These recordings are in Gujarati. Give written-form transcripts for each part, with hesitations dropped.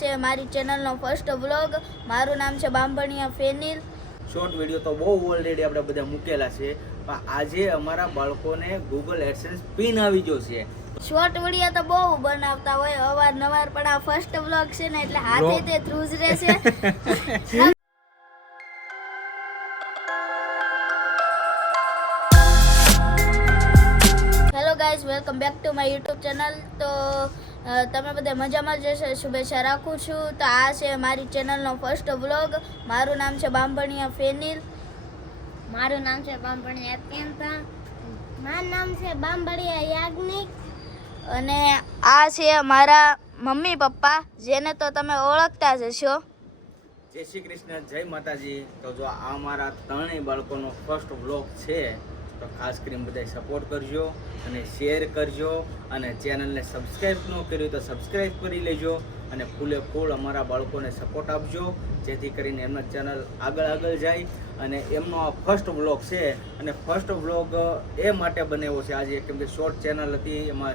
છે મારી ચેનલનો ફર્સ્ટ વ્લોગ. મારું નામ છે બાંભણિયા ફેનિલ. શોર્ટ વિડીયો તો બહુ ઓલરેડી આપણે બધા મૂકેલા છે, પણ આજે અમારા બાળકોને ગૂગલ એડસેન્સ પિન આવી ગયો છે. શોર્ટ વિડીયો તો બહુ બનાવતા હોય અવારનવાર, પણ આ ફર્સ્ટ વ્લોગ છે ને એટલે હાથે તે ધ્રુજ રહેશે. Hello guys, welcome back to my YouTube channel. તો તમે બધા મજામાં જ હશો, શુભેચ્છા રાખું છું. તો આ છે મારી ચેનલનો ફર્સ્ટ વ્લોગ. મારું નામ છે બાંભણિયા ફેનિલ. મારું નામ છે બાંભણિયા અત્યંતા. મારું નામ છે બાંભણિયા યાજ્ઞિક. અને આ છે મારા મમ્મી પપ્પા, જેને તો તમે ઓળખતા જ હશો. જય શ્રી કૃષ્ણ, જય માતાજી. તો જો આ અમારા ત્રણેય બાળકોનો ફર્સ્ટ વ્લોગ છે, તો ખાસ કરીને બધા સપોર્ટ કરજો અને શેર કરજો, અને ચેનલને સબસ્ક્રાઈબ ન કર્યું તો સબસ્ક્રાઈબ કરી લેજો, અને ફૂલે ફૂલ અમારા બાળકોને સપોર્ટ આપજો, જેથી કરીને એમના ચેનલ આગળ જાય. અને એમનો આ ફર્સ્ટ વ્લોગ છે, અને ફર્સ્ટ વ્લોગ એ માટે બનાવ્યો છે આજે, કેમ કે શોર્ટ ચેનલ હતી, એમાં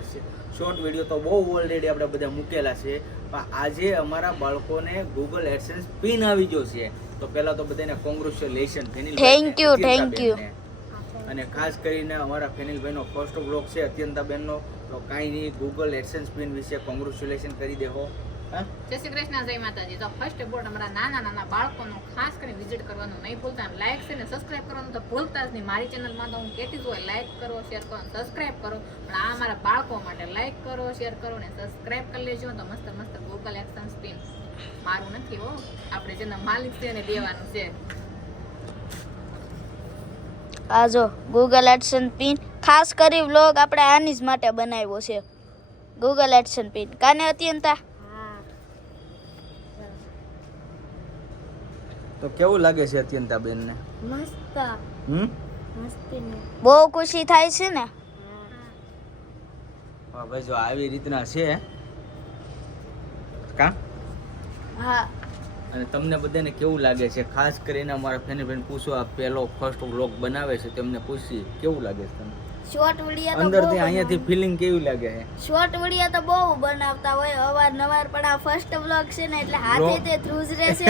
શોર્ટ વિડીયો તો બહુ ઓલરેડી આપણે બધા મૂકેલા છે, પણ આજે અમારા બાળકોને ગૂગલ એડસેન્સ પિન આવી ગયો છે. તો પહેલાં તો બધાને કોંગ્રેચ્યુલેશન. Thank you. અને ખાસ કરીને અમારા ફેનિલભાઈનો ફર્સ્ટ વ્લોગ છે અત્યંતાબેનનો, તો કાંઈ નહીં, ગૂગલ એડસેન્સ પિન વિશે કોંગ્રેચ્યુલેશન કરી દેવો. જય શ્રી કૃષ્ણ, જય માતાજી. તો ફર્સ્ટ બોર્ડ અમારા નાના બાળકોનો ખાસ કરીને વિઝિટ કરવાનું નહીં ભૂલતા, લાઈક છે ને સબસ્ક્રાઇબ કરવાનું તો ભૂલતા જ નહીં. મારી ચેનલમાં તો હું કહેતી જ હોય, લાઈક કરો, શેર કરો, સબસ્ક્રાઇબ કરો, પણ આ અમારા બાળકો માટે લાઈક કરો, શેર કરો ને સબસ્ક્રાઇબ કરી લેજો. તો મસ્ત ગૂગલ એડસેન્સ પિન મારું નથી હો, આપણે જેના માલિક છે એને દેવાનું છે. આ જો ગૂગલ એડસેન્સ પિન ખાસ કરી વ્લોગ આપણે આની જ માટે બનાવ્યો છે, ગૂગલ એડસેન્સ પિન. કાને અત્યંતા તો કેવું લાગે છે અત્યંતાબેનને? મસ્ત મસ્તી. બહુ ખુશી થાય છે ને. હા ભાઈ, જો આવી રીતના છે કા. હા, અને તમને બધાને કેવું લાગે છે? ખાસ કરીને અમારા ફેનિલભાઈને પૂછો, આ પહેલો ફર્સ્ટ વ્લોગ બનાવે છે, તેમને પૂછી કેવું લાગે છે તમને? શોર્ટ વિડીયો તો અંદરથી અહીંયાથી ફિલિંગ કેવી લાગે છે? શોર્ટ વિડીયો તો બહુ બનાવતા હોય અવારનવાર, પણ આ ફર્સ્ટ વ્લોગ છે ને એટલે હાથે તે ધ્રુજ રહેશે.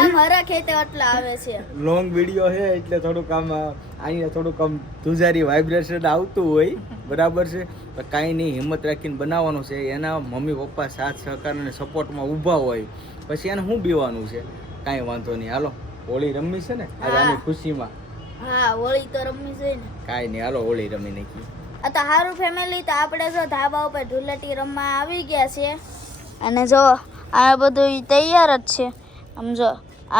આમ હરખ હેતે એટલા આવે છે. લોંગ વિડીયો છે એટલે થોડુંક આમ અહીંયા થોડુંક આમ ધુજારી વાઇબ્રેશન આવતું હોય, બરાબર છે. પણ કાંઈ નહીં, હિંમત રાખીને બનાવવાનું છે. એના મમ્મી પપ્પા સાથ સહકાર અને સપોર્ટમાં ઊભા હોય, પછી એને શું બીવાનું છે? કાંઈ વાંધો નહીં, હાલો હોળી રમવી છે ને આજે આની ખુશીમાં. હા, હોળી તો રમવી જોઈએ ને. કાંઈ નહીં, હાલો હોળી રમી નાખી. આ તો સારું ફેમિલી. તો આપણે જો ધાબા ઉપર ધૂળેટી રમવા આવી ગયા છે, અને જો આ બધું તૈયાર જ છે. આમ જો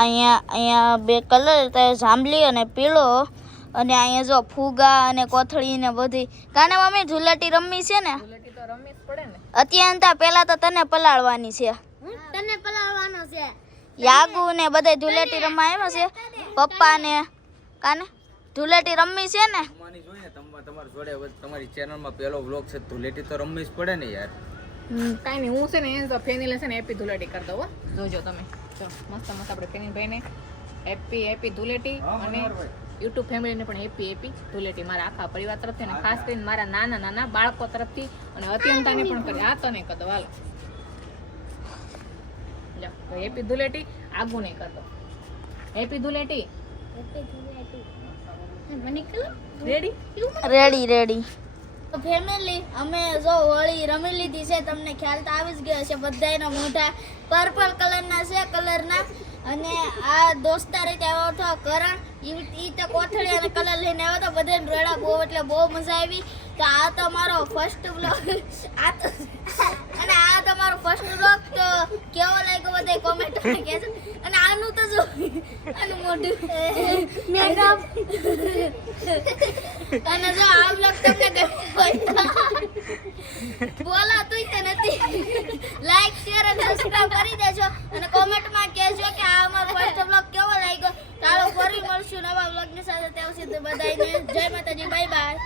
અહીંયા બે કલર, જાંબલી અને પીળો, અને અહીંયા જો ફુગા અને કોથળી ને બધી. કાને મમ્મી ધૂળેટી રમવી છે ને? ધૂળેટી તો રમવી જ પડે ને. અત્યંતા પેલા તો તને પલાળવાની છે. તને પલાળવાનો છે. યાગુ ને બધા ધૂળેટી રમવા આવ્યા છે, પપ્પા ને. કાને ધૂળેટી રમવી છે ને? રમવાની જોઈએ ને, તમારી જોડે તમારી ચેનલમાં પહેલો વ્લોગ છે, ધૂળેટી તો રમવી જ પડે ને યાર. કાંઈ નહીં, હું છે ને ફેનિલ છે ને હેપી ધૂળેટી કરી દઉં હો. જોજો તમે. ચલો મસ્ત આપણે ફેનિલભાઈને હેપી ધૂળેટી, અને યુટ્યુબ ફેમિલીને પણ હેપી ધૂળેટી, મારા આખા પરિવાર તરફથી, અને ખાસ કરીને મારા નાના બાળકો તરફથી, અને અત્યંતાને પણ કરી. આ તને કરી દો, હાલો હેપી ધૂળેટી. આગુ નહીં કરતો, હેપી ધૂળેટી. રેડી. તો ફેમિલી, અમે જો હોળી રમી લીધી છે, તમને ખ્યાલ તો આવી જ ગયો છે. બધાયના મોઢા પર્પલ કલરના છે, કલરના. અને આ દોસ્તાર રીતે આવ્યો હતો કરણ, ઈ તો કોથળી અને કલર લઈને આવ્યો હતો. બધાને રડા બહુ, એટલે બહુ મજા આવી. તો આ તો મારો ફર્સ્ટ વ્લોગ, અને આ તમારો ફર્સ્ટ વ્લોગ. તો કેવો લાગ્યો બધા કોમેન્ટમાં કહેજો. અને આનું તો જો આનું મોઢું મેકઅપ. અને જો આ વ્લોગ તમને ગમ્યો હોય તો બોલાતું જ નથી, લાઈક શેર અને સબસ્ક્રાઇબ કરી દેજો, અને કોમેન્ટમાં કહેજો કે આ અમારો ફર્સ્ટ વ્લોગ કેવો લાગ્યો. ચાલો ફરી મળશું નવા વ્લોગની સાથે. ત્યાં સુધી બધાને જય માતાજી, બાય બાય.